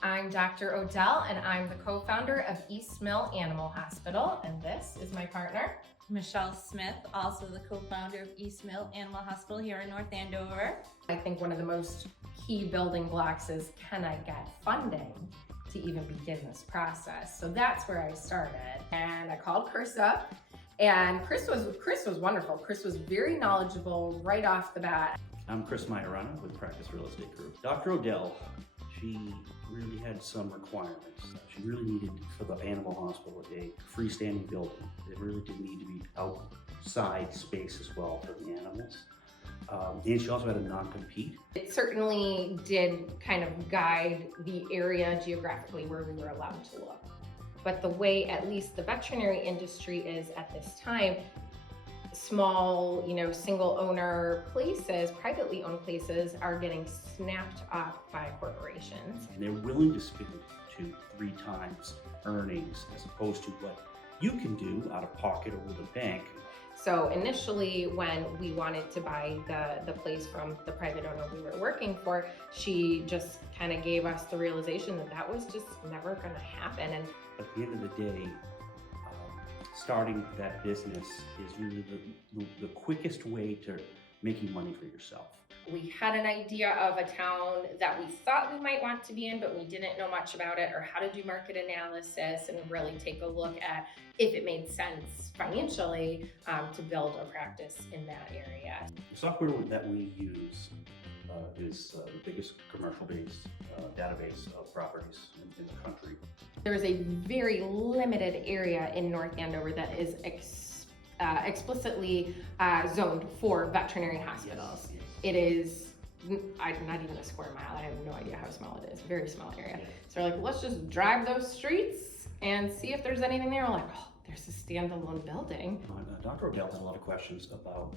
I'm Dr. Odell, and I'm the co-founder of East Mill Animal Hospital, and this is my partner, Michelle Smith, also the co-founder of East Mill Animal Hospital here in North Andover. I think one of the most key building blocks is, can I get funding to even begin this process? So that's where I started, and I called Chris up, and Chris was wonderful. Chris was very knowledgeable right off the bat. I'm Chris Maiorana with Practice Real Estate Group. Dr. Odell, she really had some requirements. She really needed, for the animal hospital, a freestanding building. It really did need to be outside space as well for the animals. And she also had a non-compete. It certainly did kind of guide the area geographically where we were allowed to look. But the way at least the veterinary industry is at this time, small, single owner places, privately owned places are getting snapped up by corporations. And they're willing to spend 2-3 times earnings as opposed to what you can do out of pocket or with a bank. So initially, when we wanted to buy the place from the private owner we were working for, she just kind of gave us the realization that that was just never going to happen. And at the end of the day, starting that business is really the quickest way to making money for yourself. We had an idea of a town that we thought we might want to be in, but we didn't know much about it or how to do market analysis and really take a look at if it made sense financially to build a practice in that area. The software that we use is the biggest commercial-based database of properties in the country. There is a very limited area in North Andover that is explicitly zoned for veterinary hospitals. Yes. It is not even a square mile. I have no idea how small it is. Very small area. So we're like, let's just drive those streets and see if there's anything there. We're like, oh, there's a standalone building. Dr. Odell had a lot of questions about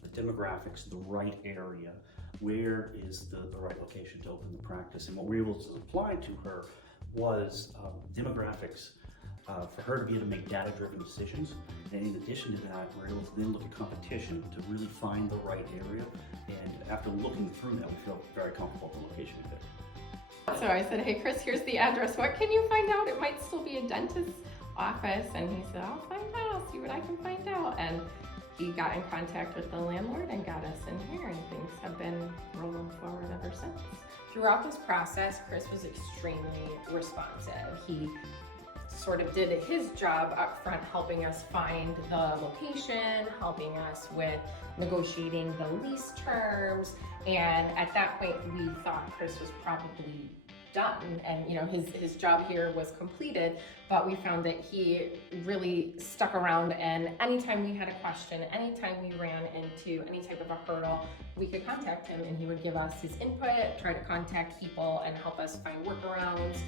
the demographics, the right area, where is the right location to open the practice, and what we were able to apply to her was demographics for her to be able to make data-driven decisions. And in addition to that, we're able to then look at competition to really find the right area. And after looking through that, we felt very comfortable with the location we picked. So I said, hey, Chris, here's the address. What can you find out? It might still be a dentist's office. And he said, I'll find out. I'll see what I can find out. And he got in contact with the landlord and got us in here, and things have been rolling forward ever since. Throughout this process, Chris was extremely responsive. He sort of did his job up front, helping us find the location, helping us with negotiating the lease terms. And at that point, we thought Chris was probably done and his job here was completed, but we found that he really stuck around, and anytime we had a question, anytime we ran into any type of a hurdle, we could contact him and he would give us his input, try to contact people and help us find workarounds.